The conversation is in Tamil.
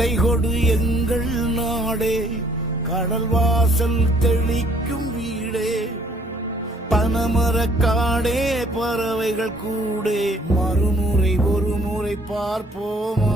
கொடை கொடு எங்கள் நாடே, கடல் வாசல் தெளிக்கும் வீடே, பனமரக்காடே பறவைகள் கூடே, மறுமுறை ஒரு முறை பார்ப்போமா.